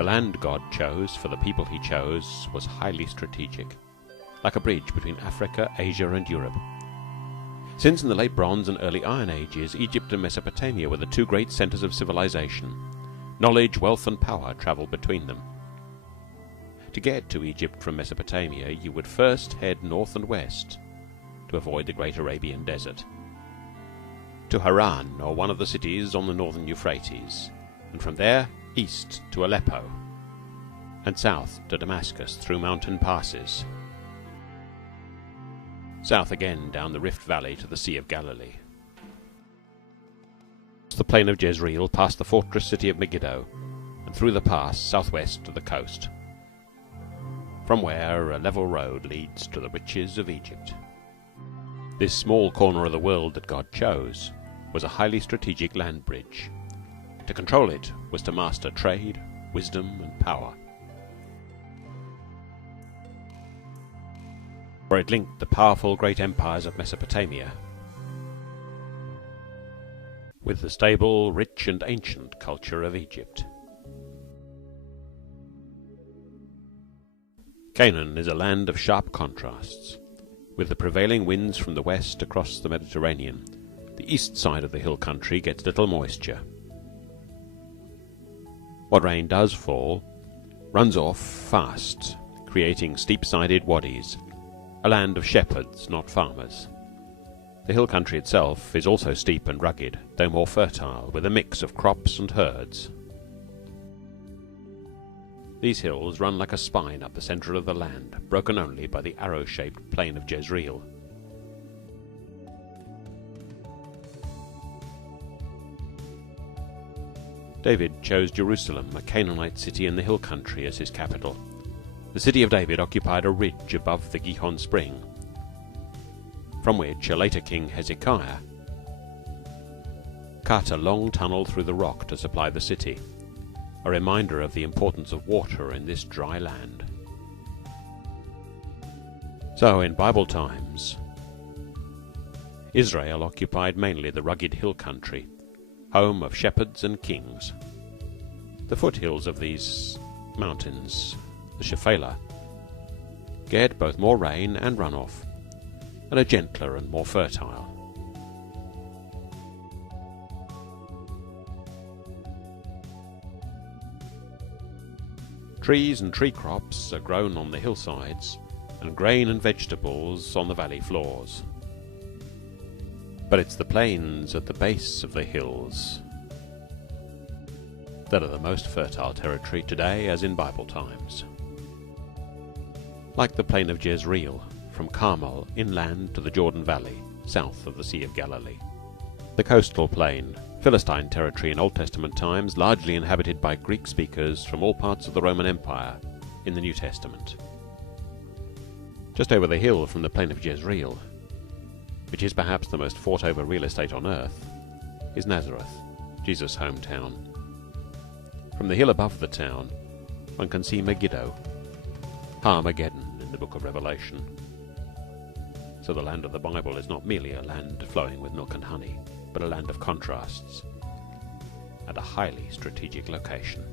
The land God chose for the people he chose was highly strategic, like a bridge between Africa, Asia, and Europe. Since in the late Bronze and early Iron Ages, Egypt and Mesopotamia were the two great centers of civilization, knowledge, wealth, and power traveled between them. To get to Egypt from Mesopotamia, you would first head north and west to avoid the great Arabian desert, to Haran, or one of the cities on the northern Euphrates, and from there east to Aleppo, and south to Damascus through mountain passes, south again down the Rift Valley to the Sea of Galilee, the plain of Jezreel, past the fortress city of Megiddo, and through the pass southwest to the coast, from where a level road leads to the riches of Egypt. This small corner of the world that God chose was a highly strategic land bridge. To control it was to master trade, wisdom, and power. For it linked the powerful great empires of Mesopotamia with the stable, rich, and ancient culture of Egypt. Canaan is a land of sharp contrasts. With the prevailing winds from the west across the Mediterranean, the east side of the hill country gets little moisture. What rain does fall runs off fast, creating steep-sided wadis, a land of shepherds, not farmers. The hill country itself is also steep and rugged, though more fertile, with a mix of crops and herds. These hills run like a spine up the centre of the land, broken only by the arrow-shaped plain of Jezreel. David chose Jerusalem, a Canaanite city in the hill country, as his capital. The city of David occupied a ridge above the Gihon spring, from which a later king, Hezekiah, cut a long tunnel through the rock to supply the city, a reminder of the importance of water in this dry land. So, in Bible times, Israel occupied mainly the rugged hill country, home of shepherds and kings. The foothills of these mountains, the Shephelah, get both more rain and runoff, and are gentler and more fertile. Trees and tree crops are grown on the hillsides, and grain and vegetables on the valley floors. But it's the plains at the base of the hills that are the most fertile territory today, as in Bible times. Like the plain of Jezreel, from Carmel inland to the Jordan Valley, south of the Sea of Galilee. The coastal plain, Philistine territory in Old Testament times, largely inhabited by Greek speakers from all parts of the Roman Empire in the New Testament. Just over the hill from the plain of Jezreel, which is perhaps the most fought-over real estate on earth, is Nazareth, Jesus' hometown. From the hill above the town, one can see Megiddo, Armageddon in the book of Revelation. So the land of the Bible is not merely a land flowing with milk and honey, but a land of contrasts and a highly strategic location.